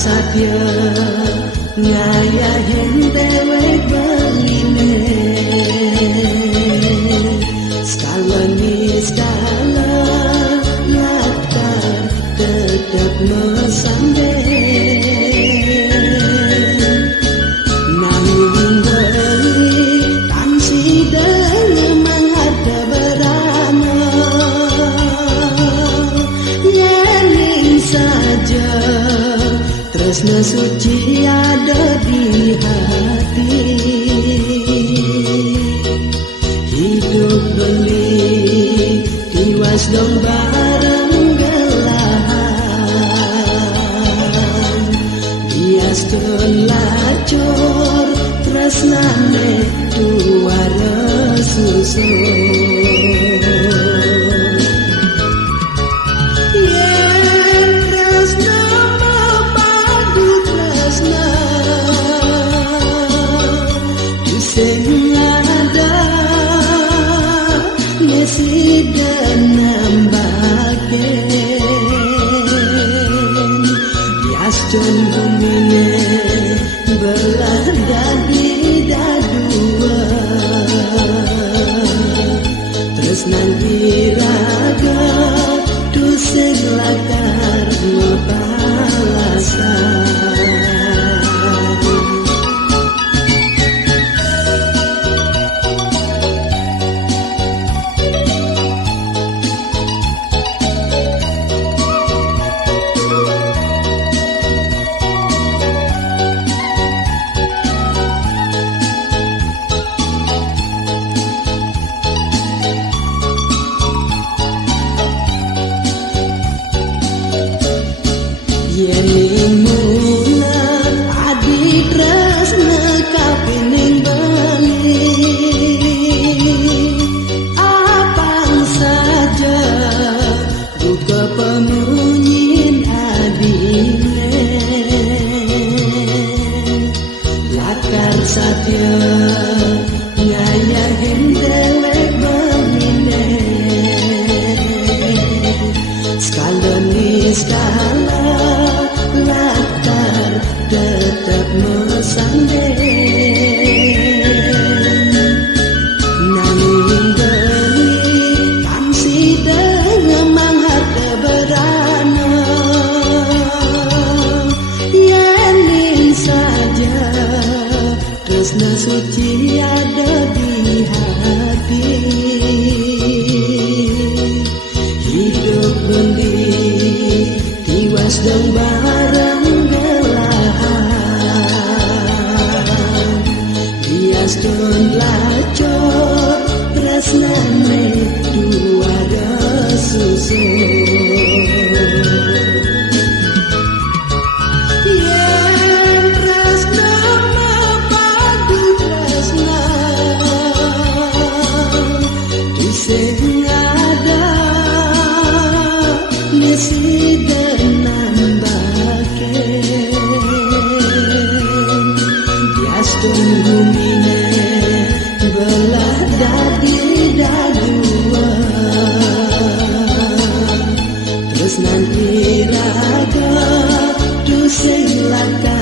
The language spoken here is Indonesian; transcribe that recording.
satya ngayahin dewek beline skala ni skala latar tetap mesande nanging beli tansi dengan menghadap berana yening saja tresna suci ada di hati hidup beli tiwas dong bareng gelahan bias don lacur tresnane dua resusun sing ada ngesi dan nambaken bias jon bumine belah dadi dadua tresnan iraga tu sing lakar ngepalasan yening mula adi tresna kapining beli apang saja buka pemunyin adine lakar satya ngayahin dewek beline skala ni skala latar tetap mesande nanging beli kansi dengan mangharga berana yening saja tresna suci ada di hati hidup beli tiwas dong bareng gelahan bias don lacur tresnane dua resusun yen tresna mepadu tresna sing ada ngesi dan nambaken bias don bumine belah dadi dadua terus nanti raga tu sing lakar